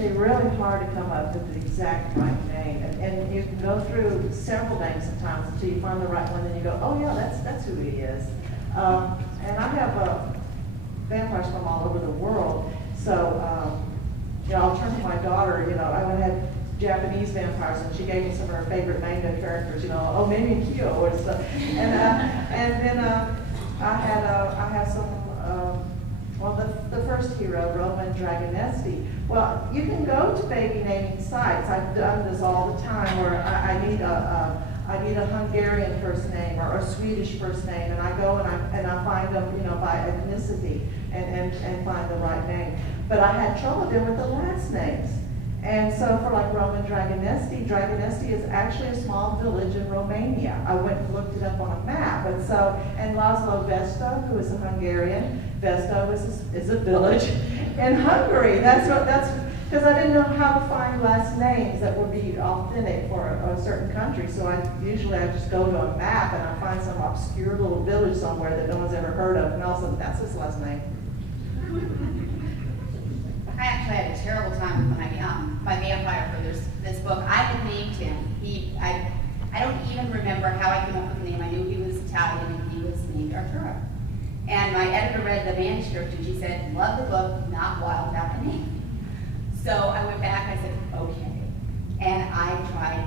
be really hard to come up with the exact right name. And you can go through several names sometimes until you find the right one, and you go, oh yeah, that's who he is. And I have vampires from all over the world, so you know, I'll turn to my daughter. You know, I had Japanese vampires, and she gave me some of her favorite manga characters. You know, oh, maybe Kyo or stuff. And then I have some. Well, the first hero, Roman Dragonesti. Well, you can go to baby naming sites. I've done this all the time, where I need a Hungarian first name or a Swedish first name, and I go and I find them, you know, by ethnicity and find the right name. But I had trouble then with the last names. And so for like Roman Dragonesti, Dragonesti is actually a small village in Romania. I went and looked it up on a map. And so, and Laszlo Vesto, who is a Hungarian, Vesto is a village in Hungary. That's because I didn't know how to find last names that would be authentic for a certain country. So I just go to a map and I find some obscure little village somewhere that no one's ever heard of, and all of a sudden that's his last name. I actually had a terrible time with my vampire for this book. I had named him. I don't even remember how I came up with the name. I knew he was Italian and he was named Arturo. And my editor read the manuscript and she said, love the book, not wild about the name. So I went back and I said, okay. And I tried.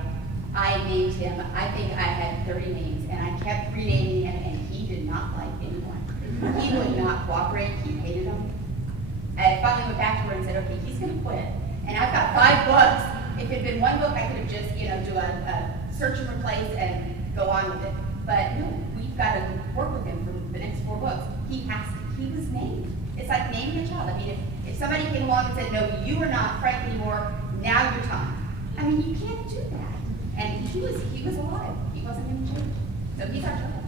I named him. I think I had 30 names, and I kept renaming him, and he did not like anyone. He would not cooperate. He hated them. I finally went back to her and said, okay, he's going to quit. And I've got 5 books. If it had been one book, I could have just, you know, do a search and replace and go on with it. But no, we've got to work with him for the next 4 books. He was named. It's like naming a child. I mean, if somebody came along and said, no, you are not Frank anymore, now you're Tom. I mean, you can't do that. And he was alive. He wasn't going to change. So he's our child.